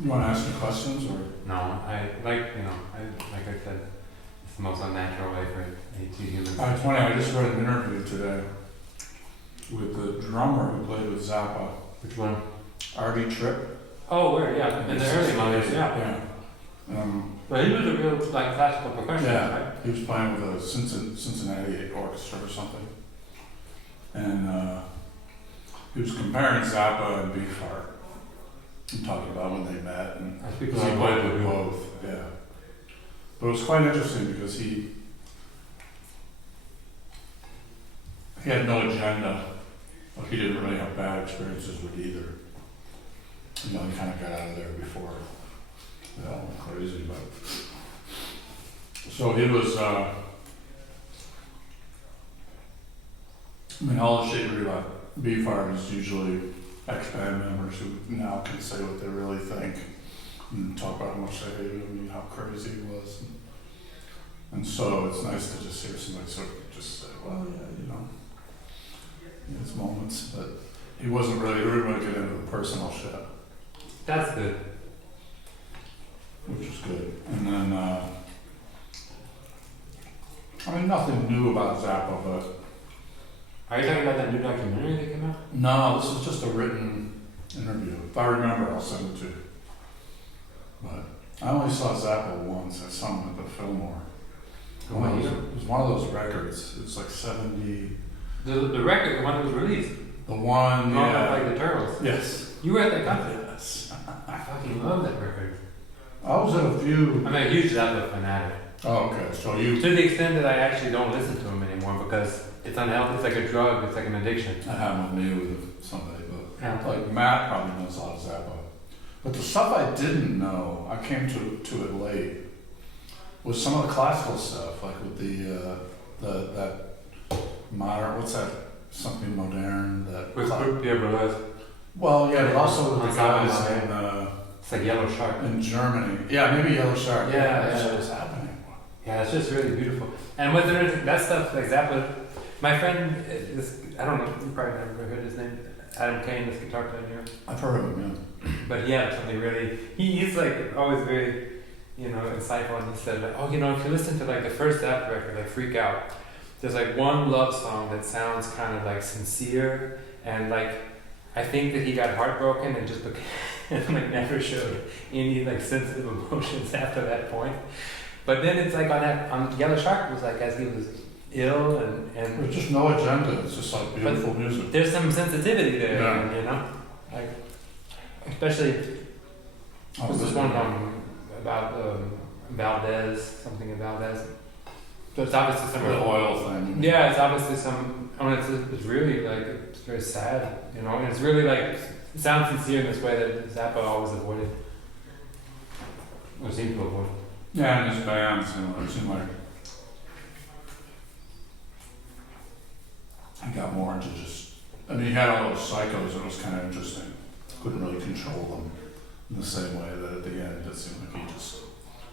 You want to ask me questions or? No, I like I said, it's the most unnatural way for two humans. It's funny, I just read an interview today with the drummer who played with Zappa. Which one? Artie Tripp. Oh, where? Yeah, in the early models, yeah. But he was a real classical percussionist, right? He was playing with a Cincinnati orchestra or something. And he was comparing Zappa and Beefheart. And talking about when they met, and because he played with both, yeah. But it was quite interesting because he had no agenda. Like he didn't really have bad experiences with either. He kind of got out of there before it all went crazy. But so he was. All the shit you read about Beefheart is usually ex-band members who now can say what they really think and talk about how much they hated him and how crazy he was. And so it's nice to just hear somebody sort of just say, well, he has moments, but he wasn't really get into the personal shit. That's good. Which was good. And then, nothing new about Zappa, but are you talking about that new documentary that came out? no, this is just a written interview. If I remember, I'll send it to you. But I only saw Zappa once. I saw him at the Fillmore. It was one of those records. It's like 70. The record, the one that was released. The one, yeah. Like the Turtles. Yes. You were at that concert. Yes. I fucking love that record. I was at a few. I'm a huge Zappa fanatic. Oh, okay. So you. To the extent that I actually don't listen to him anymore because it's unhealthy. It's like a drug. It's like an addiction. I have with me with somebody, but yeah. Like Matt probably knows a lot of Zappa. But the stuff I didn't know, I came to it late, was some of the classical stuff, like with that modern, what's that, something modern that... With Pierre Boulez. Well, yeah, but also with the guys in... it's like Yellow Shark. In Germany. Yeah, maybe Yellow Shark. Yeah. What's happening? Yeah, it's just really beautiful. And what's interesting, that stuff, like Zappa, my friend, I don't know, you probably never heard his name, Adam Kane, this guitar player here. I've heard of him, yeah. But he had something really, he's like always very, insightful, and he said, like, if you listen to like the first Zappa record, like Freak Out, there's like one love song that sounds kind of like sincere, and like, I think that he got heartbroken and just like never showed any like sensitive emotions after that point. But then it's like on Yellow Shark, it was like as he was ill and there's just no agenda, it's just like beautiful music. There's some sensitivity there, yeah. Like especially was this one about Valdez, something in Valdez. So it's obviously some the oil thing. Yeah, it's obviously some. It's really like it's very sad, and it's really like it sounds sincere in this way that Zappa always avoided, or seemed to avoid. Yeah, and his bands, it seemed like he got more into just. He had all those psychos, and it was kind of interesting. Couldn't really control them in the same way that at the end it seemed like he just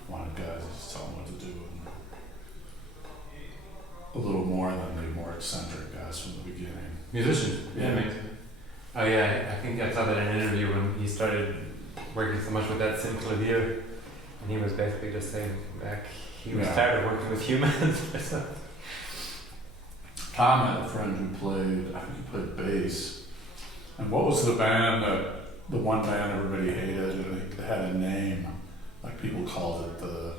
wanted guys to just tell him what to do. A little more than the more eccentric guys from the beginning. Musicians, yeah. Oh yeah, I think I saw that in an interview when he started working so much with that Sim Clavier, and he was basically just saying back he was tired of working with humans. Tom had a friend who played, I think he played bass, and what was the one band everybody hated, and it had a name, like people called it the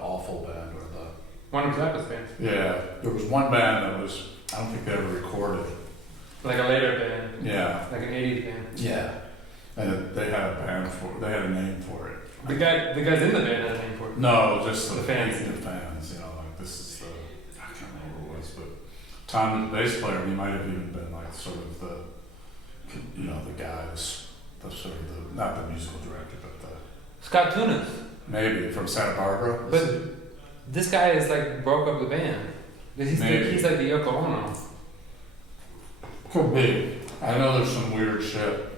awful band, or the one of Zappa's bands. Yeah, there was one band that was, I don't think they ever recorded. Like a later band. Yeah. Like an 80s band. Yeah. And they had a name for it. The guys in the band had a name for it. No, just the fans. The fans, like this is I can't remember who it was, but Tom, the bass player, he might have even been like sort of the guy, not the musical director, but Scott Tunis. Maybe, from Santa Barbara. But this guy is like broke up the band. He's like the Yoko Ono. Could be. I know there's some weird shit.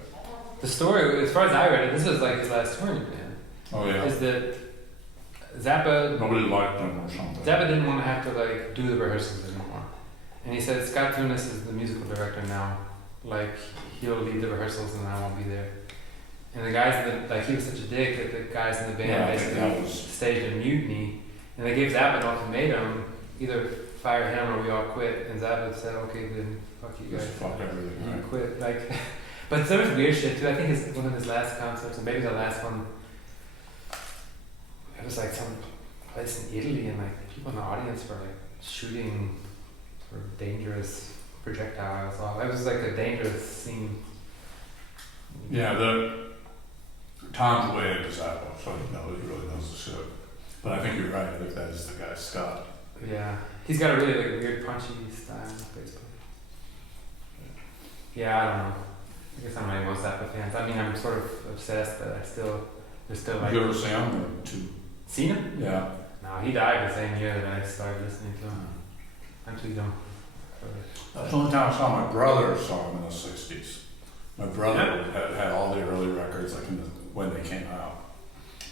The story, as far as I read it, this was like his last touring band. Oh yeah. Is that Zappa? Nobody liked him or something. Zappa didn't want to have to like do the rehearsals anymore, and he said Scott Tunis is the musical director now. Like he'll lead the rehearsals and I won't be there. And the guys in the, like, he was such a dick that the guys in the band Yeah, I think that basically was- staged a mutiny. And they gave Zappa an ultimatum, either fire him or we all quit. And Zappa said, okay, then fuck you guys. Just fuck everything, You right? quit. Like, but there was weird shit too. I think it's one of his last concerts, and maybe the last one, it was like some place in Italy, and like people in the audience were like shooting sort of dangerous projectiles off. It was like a dangerous scene. Yeah, Tom's way into Zappa, so he really knows the shit. But I think you're right. I think that is the guy, Scott. Yeah, he's got a really like weird punchy style, basically. Yeah, I don't know. I guess I'm not even most Zappa fans. I mean, I'm sort of obsessed, but there's still like. Have you ever seen him or two? Seen him? Yeah. No, he died the same year that I started listening to him. I'm too young. That's the only time I saw my brother saw him in the 60s. My brother had all the early records like when they came out.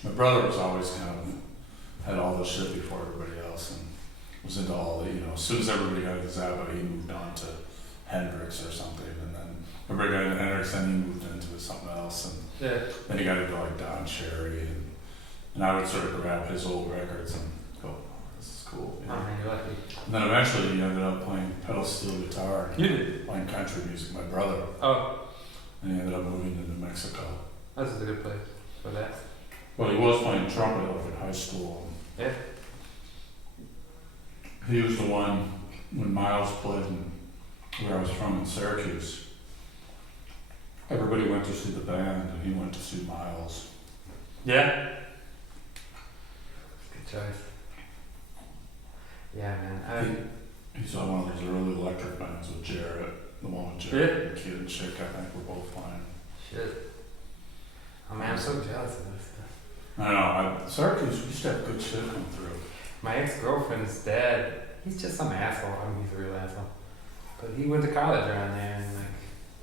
My brother was always kind of had all the shit before everybody else and was into all the, as soon as everybody got into Zappa, he moved on to Hendrix or something, and then everybody got into Hendrix, and he moved into something else, and then he got into like Don Cherry, and I would sort of grab his old records and go, this is cool. Oh man, you're lucky. And then eventually he ended up playing pedal steel guitar. You did? Playing country music, my brother. Oh. And he ended up moving to New Mexico. This is a good place for that. Well, he was playing trumpet like in high school. Yeah. He was the one when Miles played where I was from in Syracuse. Everybody went to see the band and he went to see Miles. Yeah. Good choice. Yeah, man. He saw one of those early electric bands with Jarrett, the one with Jarrett and Kid and Chick, I think were both playing. Shit. Oh man, I'm so jealous of this stuff. I know, Syracuse, we used to have good shit come through. My ex-girlfriend's dad, he's just some asshole. I mean, he's a real asshole. But he went to college around there and like...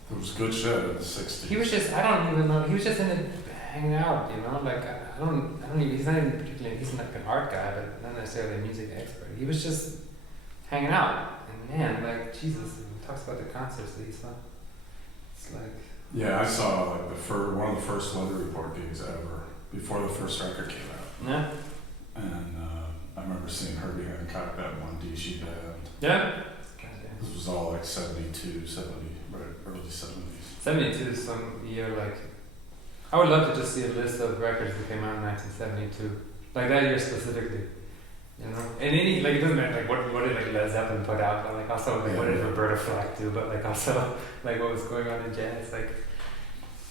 There was good shit in the 60s. He was just, I don't even know, he was just in it hanging out, like, I don't even, he's not even particularly, he's like an art guy, but not necessarily a music expert. He was just hanging out. And man, like, Jesus, he talks about the concerts that he saw. It's like... Yeah, I saw like one of the first Weather Report gigs ever, before the first record came out. Yeah. And I remember seeing Herbie Hancock, that one DC band. Yeah. This was all like 72, 70, right, early 70s. 72 is some year, like, I would love to just see a list of records that came out in 1972. Like that year specifically. And any, like, it doesn't matter, like, what did, like, Led Zeppelin put out, but, like, also, like, what did Roberta Flack do, but, like, also, like, what was going on in jazz, like,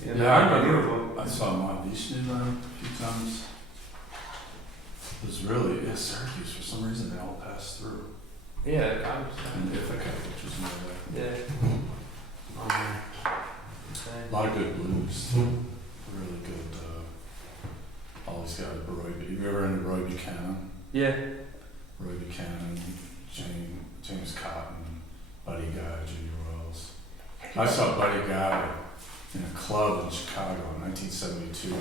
unbelievable. I saw Mondish a few times. It was really, Syracuse, for some reason, they all passed through. Yeah, And Ithaca, which was near there. Yeah. Oh, man. A lot of good blues. Really good, all these guys, you ever into Roy Buchanan? Yeah. Roy Buchanan, James Cotton, Buddy Guy, Junior Wells. I saw Buddy Guy in a club in Chicago in 1972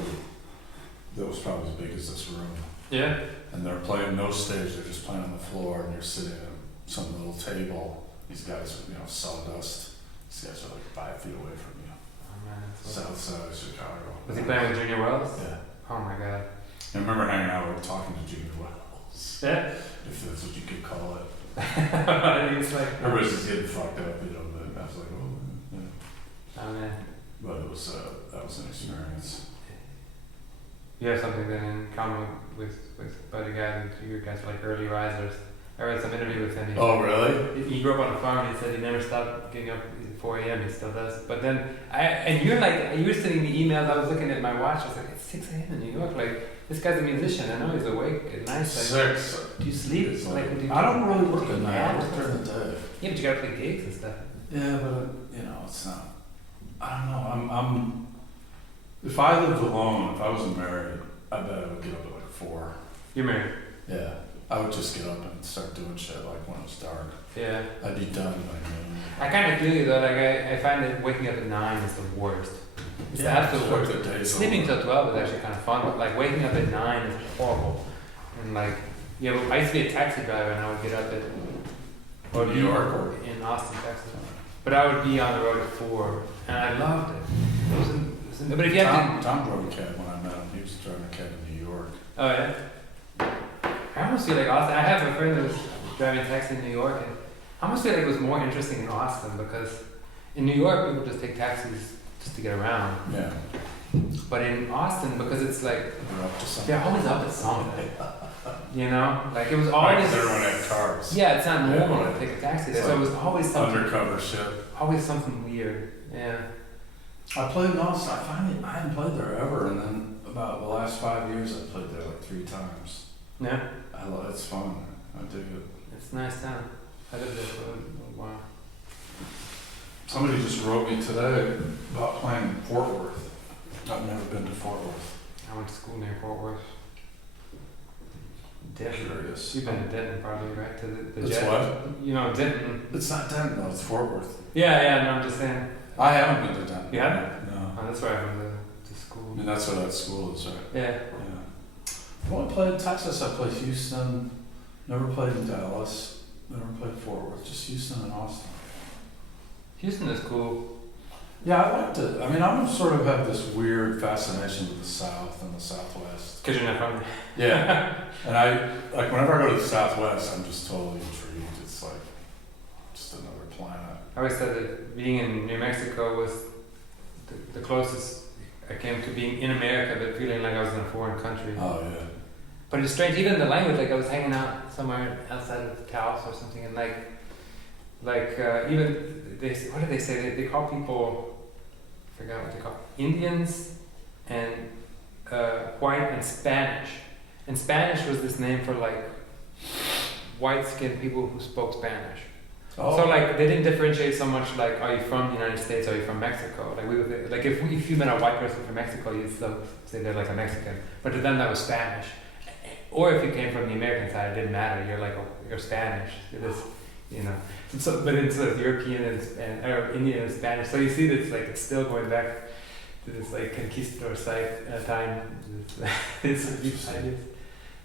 that was probably as big as this room. Yeah. And they're playing no stage, they're just playing on the floor and you're sitting at some little table. These guys are, sawdust. These guys are like 5 feet away from you. Oh, man. South side of Chicago. Was he playing with Junior Wells? Yeah. Oh, my God. I remember hanging out with talking to Junior Wells. Yeah. If that's what you could call it. He was like... Everybody's just getting fucked up, but I was like, oh, yeah. Oh, man. But it was, that was an experience. You have something then in common with Buddy Guy and you guys are like early risers. I read some interview with him. Oh, really? He grew up on a farm. He said he never stopped getting up at 4 a.m. He still does. But then, you were sending me emails. I was looking at my watch. I was like, it's 6 a.m. in New York. Like, this guy's a musician. I know he's awake at night. Like, 6. Do you sleep? I don't really work at night. I work during the day. Yeah, but you gotta play gigs and stuff. Yeah, but it's not. I don't know. I'm. If I lived alone, if I wasn't married, I bet I would get up at like 4. You're married. Yeah, I would just get up and start doing shit like when it was dark. Yeah. I'd be done by noon. I kind of feel you though. Like I find that waking up at 9 is the worst. It's the absolute worst. Sleeping till 12 is actually kind of fun, but like waking up at 9 is horrible. And like, yeah, I used to be a taxi driver and I would get up at New York or in Austin, Texas. But I would be on the road at 4, and I loved it. It was But if you have Tom drove a cab when I met him. He was driving a cab in New York. Oh yeah. I almost feel like Austin. I have a friend that was driving a taxi in New York, and I almost feel like it was more interesting in Austin because in New York people just take taxis just to get around. Yeah. But in Austin, because it's like They're up to something. they're always up to something. You know, like it was always. Like everyone had cars. Yeah, it's not normal to take a taxi there, so it was always something. Undercover shit. Always something weird. Yeah. I played in Austin. I hadn't played there ever, and then about the last 5 years, I played there like 3 times. Yeah. I love it's fun. I dig it. It's a nice town. I lived there for a while. Somebody just wrote me today about playing in Fort Worth. I've never been to Fort Worth. I went to school near Fort Worth. Denton. Curious. You've been to Denton probably, right? To the It's jet. what? You know, Denton. It's not Denton though. It's Fort Worth. Yeah, no, I'm just saying. I haven't been to Denton. You haven't? No. Oh, that's where I went to school. I mean, that's where that school is, right? Yeah. Yeah. Well, I played in Texas. I played Houston. Never played in Dallas. Never played Fort Worth. Just Houston and Austin. Houston is cool. Yeah, I liked it. I mean, I sort of have this weird fascination with the South and the Southwest. Because you're not from there. Yeah. And like, whenever I go to the Southwest, I'm just totally intrigued. It's like just another planet. I always said that being in New Mexico was the closest I came to being in America, but feeling like I was in a foreign country. Oh, yeah. But it's strange, even the language, like I was hanging out somewhere outside of Taos or something, and even, what do they say? They call people, I forgot what they call Indians and white and Spanish. And Spanish was this name for like white-skinned people who spoke Spanish. Oh. So like they didn't differentiate so much like, are you from the United States, are you from Mexico? Like we would, like if you met a white person from Mexico, you'd still say they're like a Mexican. But to them that was Spanish. Or if you came from the American side, it didn't matter. You're like you're Spanish. It is, you know. So, but it's sort of European and or Indian and Spanish. So you see this like it's still going back to this like conquistador side time. These ideas.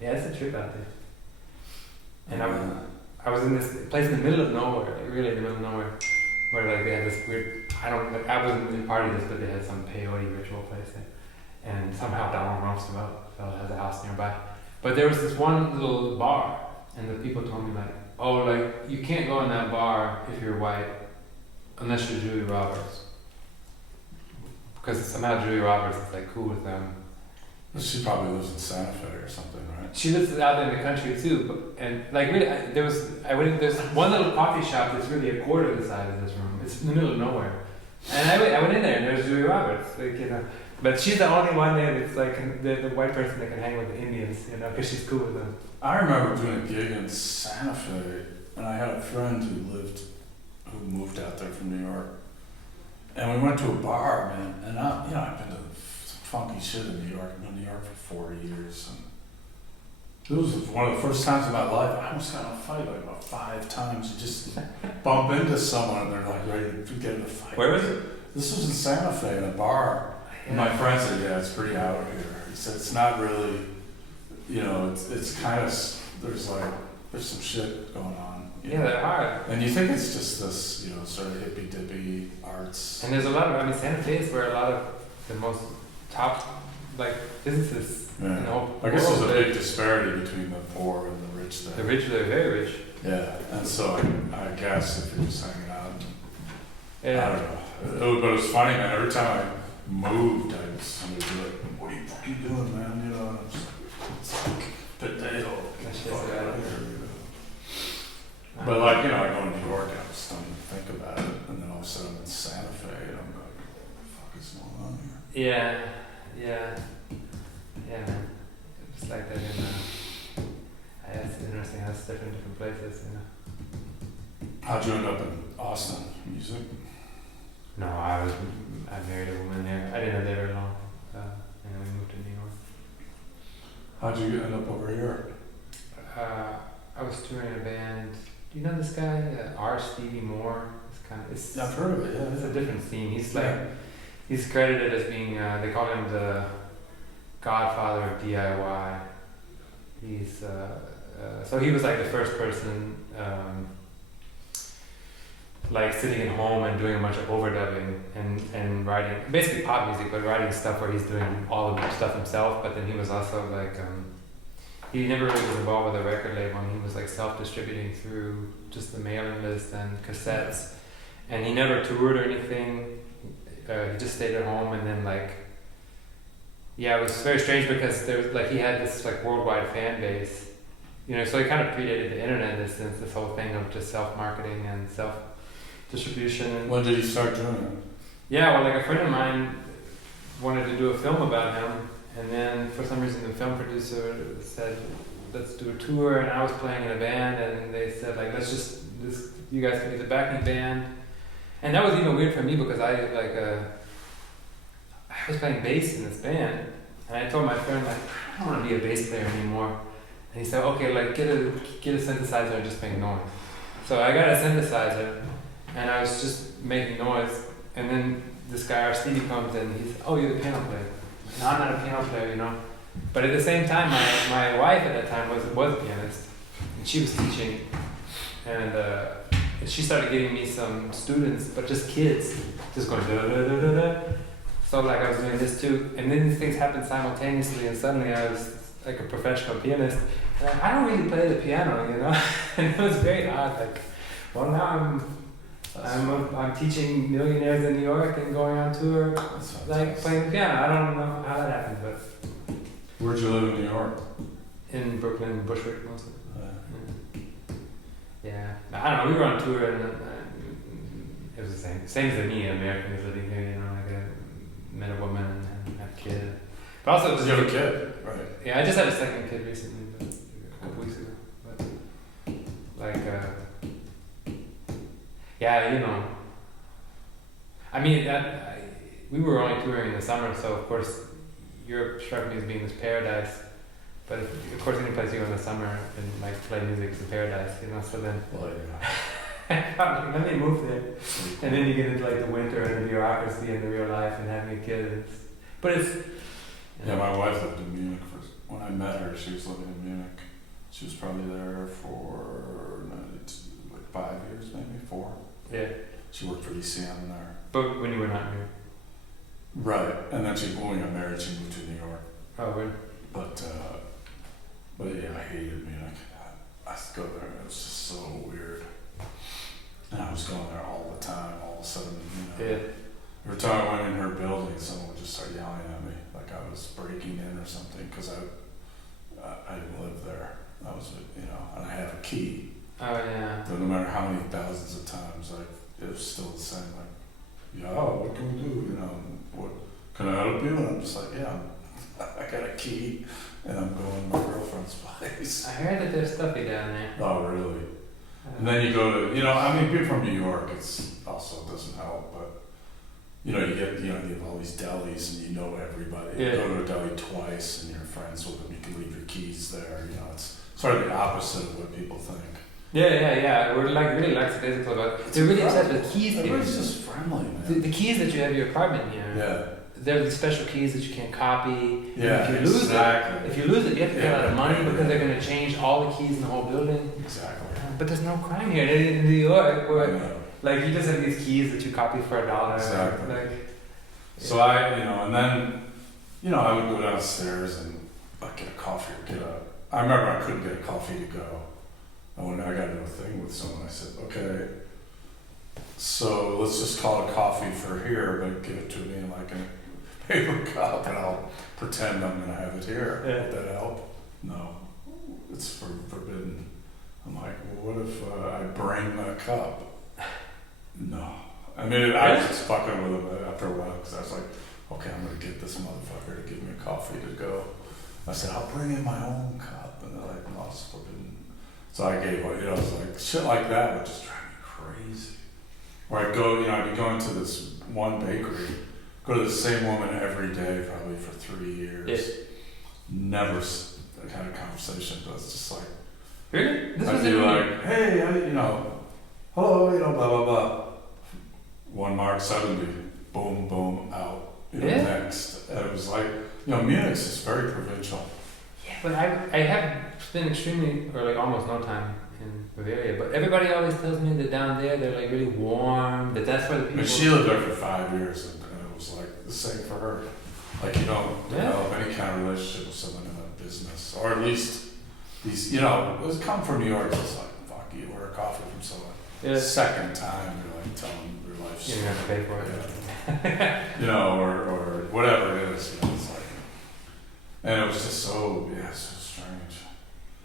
Yeah, it's a trip out there. And I was in this place in the middle of nowhere, like really in the middle of nowhere, where like they had this weird. I wasn't in part of this, but they had some peyote ritual place there, and somehow Donald Rumsfeld has a house nearby. But there was this one little bar, and the people told me like, oh, like you can't go in that bar if you're white, unless you're Julia Roberts, because somehow Julia Roberts is like cool with them. She probably lives in Santa Fe or something, right? She lives out there in the country too, and like really, there's one little coffee shop that's really a quarter of the size of this room. It's in the middle of nowhere, and I went in there, and there's Julia Roberts, like you know. But she's the only one there that's like the white person that can hang with the Indians, you know, because she's cool with them. I remember doing a gig in Santa Fe, and I had a friend who moved out there from New York, and we went to a bar, man. And I've been to some funky shit in New York. I've been in New York for 40 years, and it was one of the first times in my life I almost got in a fight like about 5 times. You just bump into someone, and they're like ready to get in a fight. Where was it? This was in Santa Fe in a bar. And my friend said, yeah, it's pretty out here. He said, it's not really, you know, it's kind of, there's some shit going on. Yeah, they're hard. And you think it's just this, you know, sort of hippy-dippy arts. And there's a lot of, Santa Fe is where a lot of the most top, like, businesses in the whole I guess world there's a big disparity between the poor and the rich there. The rich, they're very rich. Yeah, and so I guess if you're just hanging out, Yeah. I don't know. But it was funny, man, every time I moved, somebody would be like, what are you fucking doing, man? You know, and I'm just like, it's like potato. Fuck out of here, you know. But like, you know, I go to New York, I was starting to think about it, and then all of a sudden I'm in Santa Fe, and I'm like, what the fuck is going on here? Yeah. It's like that in, it's interesting how it's different places, you know. How'd you end up in Austin? Music? No, I married a woman there. I didn't live there very long, and then we moved to New York. How'd you end up over here? I was touring a band. Do you know this guy, R. Stevie Moore? Yeah, I've heard of it. Yeah, It's a different scene. He's credited as being. They call him the godfather of DIY. He's so he was like the first person. like sitting at home and doing a bunch of overdubbing and writing basically pop music, but writing stuff where he's doing all of the stuff himself. But then he was also like he never really was involved with a record label, and he was like self-distributing through just the mailing list and cassettes, and he never toured or anything. He just stayed at home, and then like it was very strange because there was like he had this like worldwide fan base, you know, so he kind of predated the internet in this sense, this whole thing of just self-marketing and self-distribution. When did you start doing it? Yeah, well, like a friend of mine wanted to do a film about him, and then for some reason the film producer said, let's do a tour, and I was playing in a band, and they said like, you guys can be the backing band. And that was even weird for me because I was playing bass in this band, and I told my friend like, I don't want to be a bass player anymore. And he said, okay, like get a synthesizer and just make noise. So I got a synthesizer, and I was just making noise. And then this guy, Stevie, comes in. And he said, oh, you're the piano player. No, I'm not a piano player, you know. But at the same time, my wife at that time was a pianist, and she was teaching, and she started getting me some students, but just kids, just going da da da da da. So like I was doing this too, and then these things happened simultaneously, and suddenly I was like a professional pianist. And I don't really play the piano, you know, and it was very odd. Like, well, now I'm teaching millionaires in New York and going on tour, like playing the piano. I don't know how that happened, but. Where'd you live in New York? In Brooklyn, Bushwick mostly. Yeah, I don't know. We were on tour, and it was the same as me. Americans living here, you know, like I met a woman and had a kid. But also, you have a kid, right? Yeah, I just had a second kid recently, but a couple weeks ago. But like, you know, I mean, we were only touring in the summer, so of course, Europe struck me as being this paradise. But of course, any place you go in the summer and like play music is a paradise, you know. So then, let me move there, and then you get into like the winter and the bureaucracy and the real life and having a kid. Yeah, my wife lived in Munich when I met her. She was living in Munich. She was probably there for like 5 years, maybe 4. Yeah. She worked for ECM there. But when you were not married. Right, and then when we got married, she moved to New York. Oh, really? But yeah, I hated Munich. I used to go there, and it was just so weird. And I was going there all the time. All of a sudden, you know, every time I went in her building, someone would just start yelling at me like I was breaking in or something because I didn't live there. I was, you know, and I have a key. Oh yeah. But no matter how many thousands of times, it was still the same. Like, what can we do? You know, what can I help you? And I'm just like, yeah, I got a key. And I'm going to my girlfriend's place. I heard that there's stuffy down there. Oh, really? And then you go to, you know, I mean, being from New York, it's also doesn't help, but, you know, you have all these delis and you know everybody. Yeah. You go to a deli twice and you're friends with them, you can leave your keys there, you know, it's sort of the opposite of what people think. Yeah. We're like really lackadaisical about. They're really obsessed with keys. Everybody's just friendly, man. The keys that you have in your apartment here. Yeah. They're the special keys that you can't copy. Yeah, if you lose it, you have to pay a lot of money because they're going to change all the keys in the whole building. Exactly. But there's no crime here in New York. Where, like you just have these keys that you copy for $1. Exactly. Like, so and then, I would go downstairs and get a coffee or I remember I couldn't get a coffee to go. And when I got into a thing with someone, I said, okay, so let's just call it coffee for here, but give it to me in like a paper cup and I'll pretend I'm going to have it here. Yeah. Would that help? No, it's forbidden. I'm like, well, what if I bring the cup? No. I mean, I was just fucking with him after a while because I was like, okay, I'm going to get this motherfucker to give me a coffee to go. I said, I'll bring in my own cup. And they're like, no, it's forbidden. So I gave up, it was like, shit like that would just drive me crazy. Or I'd go, I'd be going to this one bakery, go to the same woman every day, probably for 3 years. Yes. Never had a conversation, but it's just like, really? I'd be like, hey, hello, blah, blah, blah. $1.70, boom, boom, out. Next. And it was like, Munich's is very provincial. Yeah, but I have spent extremely, or like almost no time in Bavaria. But everybody always tells me that down there they're like really warm. That's where the people. But she lived there for 5 years, and it was like the same for her. Like, you don't develop any kind of relationship with someone in a business, or at least these. You know, it was come from New York. It's like, fuck, you order coffee from someone. Yeah. Second time, you're like telling your life story. You're gonna pay for it. Yeah. You know, or whatever it is. You know, it's like, and it was just so strange.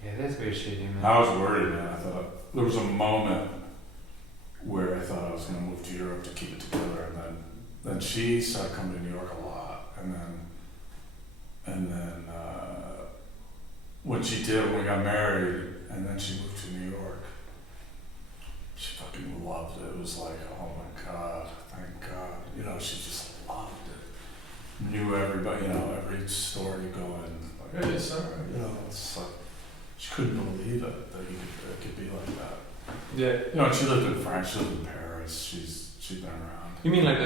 Yeah, that's weird shit, man. I was worried, man. I thought there was a moment where I thought I was going to move to Europe to keep it together, and then she started coming to New York a lot, and then when she did, when we got married, and then she moved to New York, she fucking loved it. It was like, oh my God, thank God. You know, she just loved it. Knew everybody, you know, every store you go in, like, hey, sir, you know, it's like, she couldn't believe it, that it could be like that. Yeah. You know, she lived in France, she lived in Paris, she'd been around. You mean like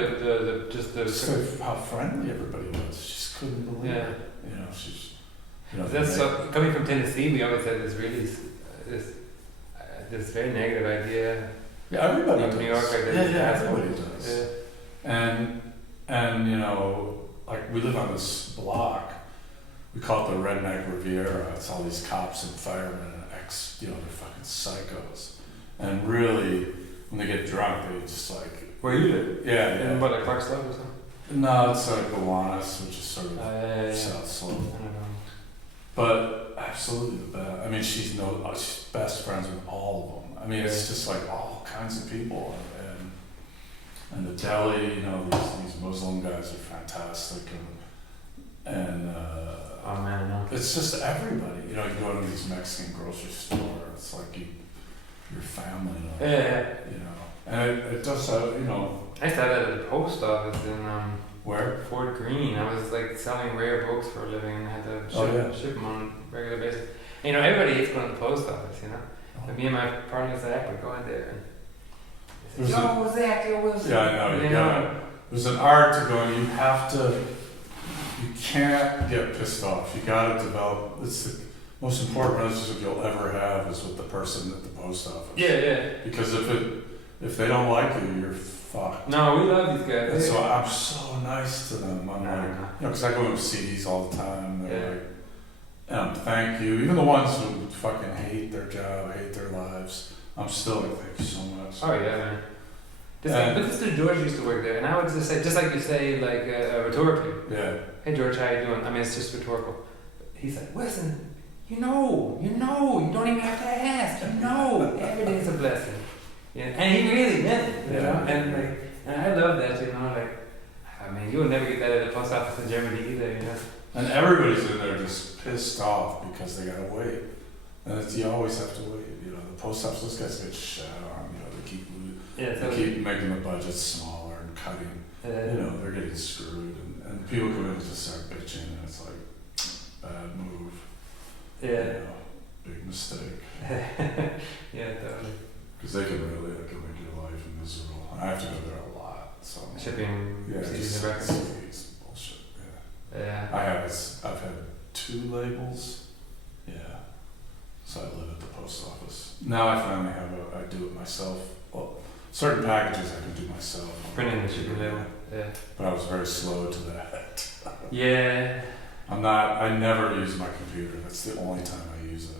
just like how friendly everybody was. She just couldn't believe it. You know, she's. You know, that's so, coming from Tennessee. We always had this really this very negative idea. Yeah, everybody does. New York, like everybody does. Yeah. And you know, like we live on this block. We call it the Redneck Riviera. It's all these cops and firemen and you know, they're fucking psychos. And really, when they get drunk, they just like. Where you live? Yeah. In what, like Clark Slope or something? No, it's like Gowanus, which is sort of South Slope. But absolutely the best. I mean, she's best friends with all of them. I mean, it's just like all kinds of people. And the deli, you know, these Muslim guys are fantastic. And oh man, no. It's just everybody. You know, you go to these Mexican grocery store, it's like your family. You know, and it does have, you know. I started at the post office in where? Fort Greene. I was like selling rare books for a living and I had to ship them on a regular basis. And, you know, everybody hates going to the post office, you know. But me and my partner Zach would go in there and say, yo, Zach, yo, what's Yeah, I know. There's an art to going. You can't get pissed off. You gotta develop. It's the most important relationship you'll ever have is with the person at the post office. Yeah. Because if they don't like you, you're fucked. No, we love these guys. And so I'm so nice to them. I'm like, you know, because I go to CDs all the time. They're like, thank you. Even the ones who fucking hate their job, hate their lives, I'm still like, thank you so much. Oh yeah, man. But this dude George used to work there, and I would just say, just like you say, like rhetorically. Yeah. Hey George, how you doing? I mean, it's just rhetorical. He's like, listen, you don't even have to ask. Every day is a blessing. Yeah, and he really meant it, you know. And I love that, you know. Like, I mean, you will never get that at the post office in Germany either, you know. And everybody's in there just pissed off because they gotta wait, and you always have to wait. You know, the post office, those guys get shit on. You know, they keep making the budget smaller and cutting. You know, they're getting screwed, and people come in and just start bitching, and it's like, bad move. Yeah. You know, big mistake. Yeah, totally. Because they can make your life miserable. And I have to go there a lot, so. Shipping CDs and records. CDs, bullshit. Yeah. I've had 2 labels. Yeah. So I live at the post office. Now I finally I do it myself. Well, certain packages I can do myself. Printing the shipping label. Yeah. But I was very slow to that. Yeah. I never use my computer. That's the only time I use it.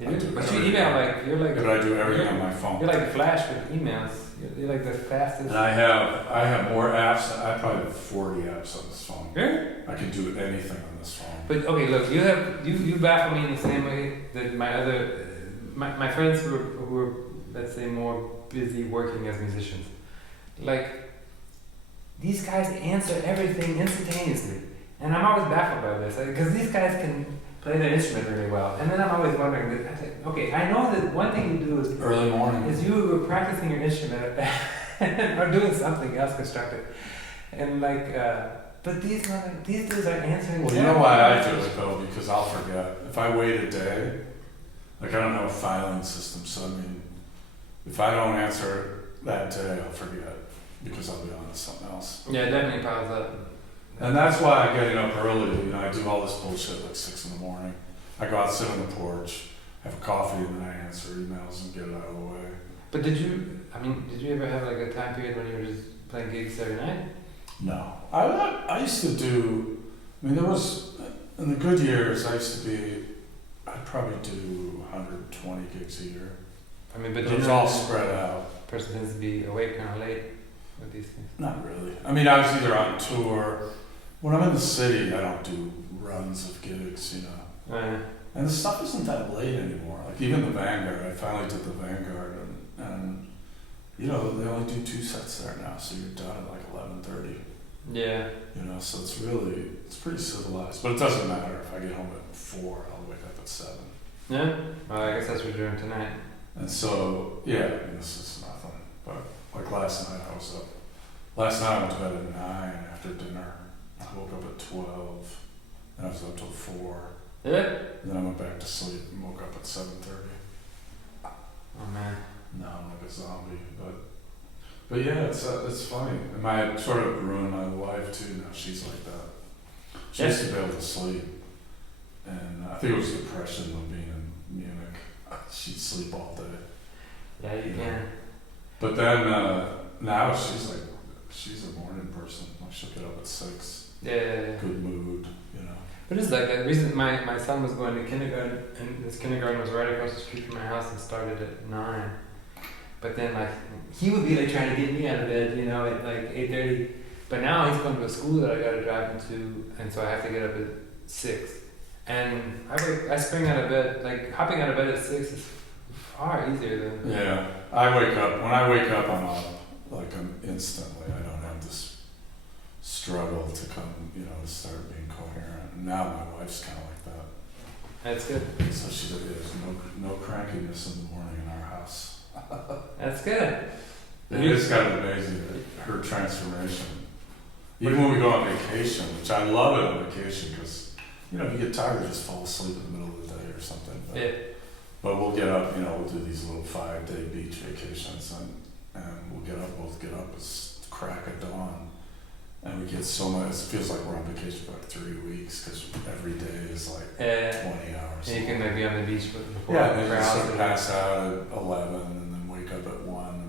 But you email you're like. But I do everything on my phone. You're like the Flash with emails. You're like the fastest. And I have more apps. I probably have 40 apps on this phone. Really? I can do anything on this phone. But okay, look, you baffle me in the same way that my friends who are let's say more busy working as musicians, like these guys answer everything instantaneously, and I'm always baffled by this because these guys can play their instrument really well, and then I'm always wondering that, okay, I know that one thing you do is early morning is you were practicing your instrument or doing something else constructive, and like but these dudes are answering. Well, you know why I do it though, because I'll forget. If I wait a day, like I don't have a filing system, so I mean, if I don't answer that day, I'll forget because I'll be on to something else. Yeah, it definitely piles up. And that's why I'm getting up early. You know, I do all this bullshit like 6 in the morning. I go out, sit on the porch. have a coffee, and then I answer emails and get it out of the way. But did you ever have like a time period when you were just playing gigs every night? No. I used to do, there was, in the good years, I'd probably do 120 gigs a year. But it was all spread out. Person tends to be awake kind of late with these things. Not really. I was either on tour. When I'm in the city, I don't do runs of gigs, And the stuff isn't that late anymore. Like even the Vanguard, I finally did the Vanguard, and they only do 2 sets there now, so you're done at like 11:30. Yeah. So it's pretty civilized. But it doesn't matter if I get home at 4, I'll wake up at 7. Yeah. Well, I guess that's what you're doing tonight. And so this is nothing. But like last night, I was up. Last night I went to bed at 9 after dinner. I woke up at 12, and I was up till 4. Yeah. And then I went back to sleep and woke up at 7:30. Oh man. No, I'm like a zombie, but yeah, it's funny. And I sort of ruined my wife too. Now she's like that. She used to be able to sleep, and I think it was depression of being in Munich. She'd sleep all day. Yeah, you can. But then now she's a morning person. Like she'll get up at 6. Yeah. Good mood, But it's like that. Recently, my son was going to kindergarten, and this kindergarten was right across the street from my house and started at 9. But then, he would be trying to get me out of bed, at 8:30. But now he's going to a school that I got to drive him to, and so I have to get up at 6. And I spring out of bed, hopping out of bed at 6 is far easier than. Yeah, when I wake up, I'm up, instantly. I don't have this struggle to come, to start being coherent. Now my wife's kind of like that. That's good. So there's no crankiness in the morning in our house. That's good. It's kind of amazing, her transformation. Even when we go on vacation, which I love it on vacation because, if you get tired, you just fall asleep in the middle of the day or something. But we'll get up, we'll do these little 5-day beach vacations and we'll both get up, it's the crack of dawn. And we get so much, it feels like we're on vacation for 3 weeks because every day is 20 hours. And you can be on the beach before. Yeah, and then you sort of pass out at 11 and then wake up at 1 and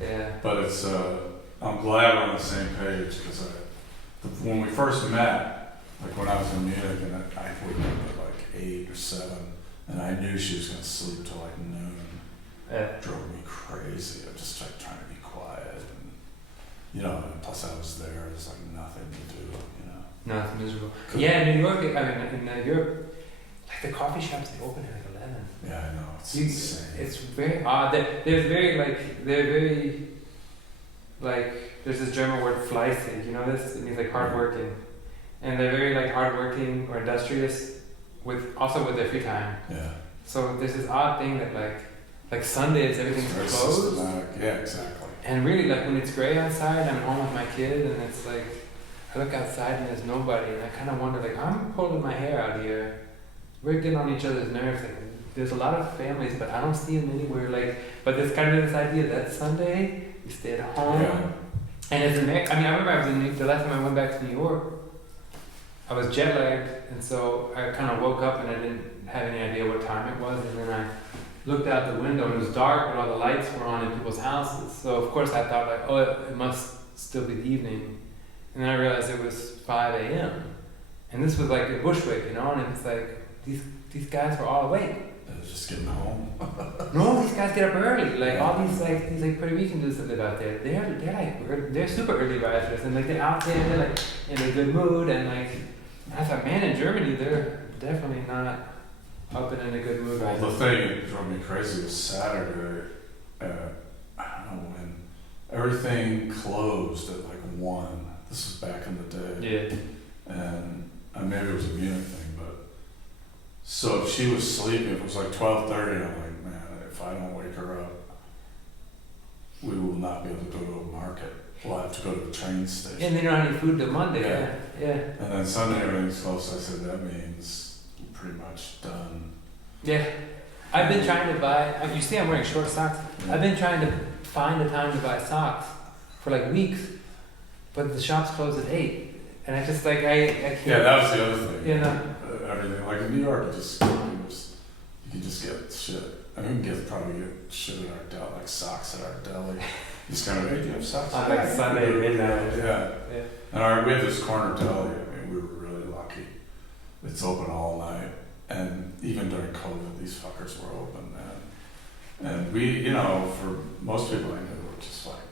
Yeah. But it's, I'm glad we're on the same page because when we first met, when I was in Munich and I wake up at 8 or 7 and I knew she was going to sleep till noon. It drove me crazy. I was just trying to be quiet and plus I was there, there's nothing to do, No, it's miserable. Yeah, in New York, in Europe, the coffee shops, they open at 11. Yeah, I know, it's insane. It's very odd. They're very, there's this German word fleißig, this? It means hardworking. And they're very hardworking or industrious also with their free time. Yeah. So there's this odd thing that Sundays, everything's closed. Yeah, exactly. And really, when it's gray outside, I'm home with my kid, and it's I look outside and there's nobody, and I kind of wonder, I'm holding my hair out here. We're getting on each other's nerves. There's a lot of families, but I don't see them anywhere. But there's kind of this idea that Sunday, you stay at home. Yeah. And as I remember I was the last time I went back to New York, I was jet lagged, and so I kind of woke up and I didn't have any idea what time it was, and then I looked out the window and it was dark, but all the lights were on in people's houses. So of course I thought it must still be the evening. And then I realized it was 5 a.m. And this was in Bushwick, and it's these guys were all awake. They were just getting home. No, these guys get up early. All these Puerto Rican dudes that live out there, they're super early risers, and they're out there, they're in a good mood, and I thought, man, in Germany they're definitely not up and in a good mood right now. The thing that drove me crazy was Saturday, I don't know when, everything closed at 1. This was back in the day. Yeah. And maybe it was a Munich thing, but so if she was sleeping, if it was 12:30, I'm man, if I don't wake her up, we will not be able to go to a market. We'll have to go to a train station. And they don't have any food till Monday. Yeah. And then Sunday everything's closed. So I said that means we're pretty much done. Yeah. I've been trying to buy. You see, I'm wearing short socks. Yeah. I've been trying to find a time to buy socks for weeks, but the shops close at 8, and I just I can't. Yeah, that was the other thing. You know. Everything in New York, you just just get shit. I mean, probably get shit at our deli, like socks at our deli. Just kind of, hey, do you have socks? On like Sunday midnight. Yeah. And we have this corner deli. I mean, we were really lucky. It's open all night. And even during COVID, these fuckers were open, man. And we, you know, for most people I knew were just like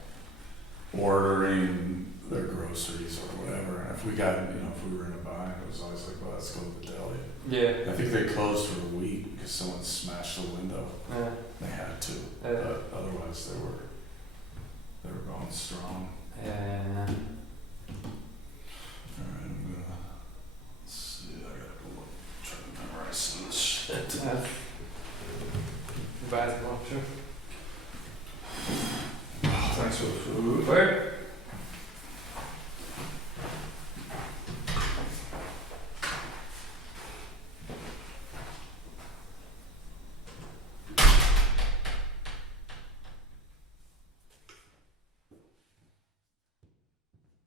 ordering their groceries or whatever. And if we got, you know, if we were in a bind, it was always like, well, let's go to the deli. Yeah. I think they closed for a week because someone smashed the window. Yeah. They had to, but otherwise they were going strong. Yeah. All right, I'm gonna see. I gotta go look, try to memorize some of this shit. Basketball, sure. Thanks for the food. Where?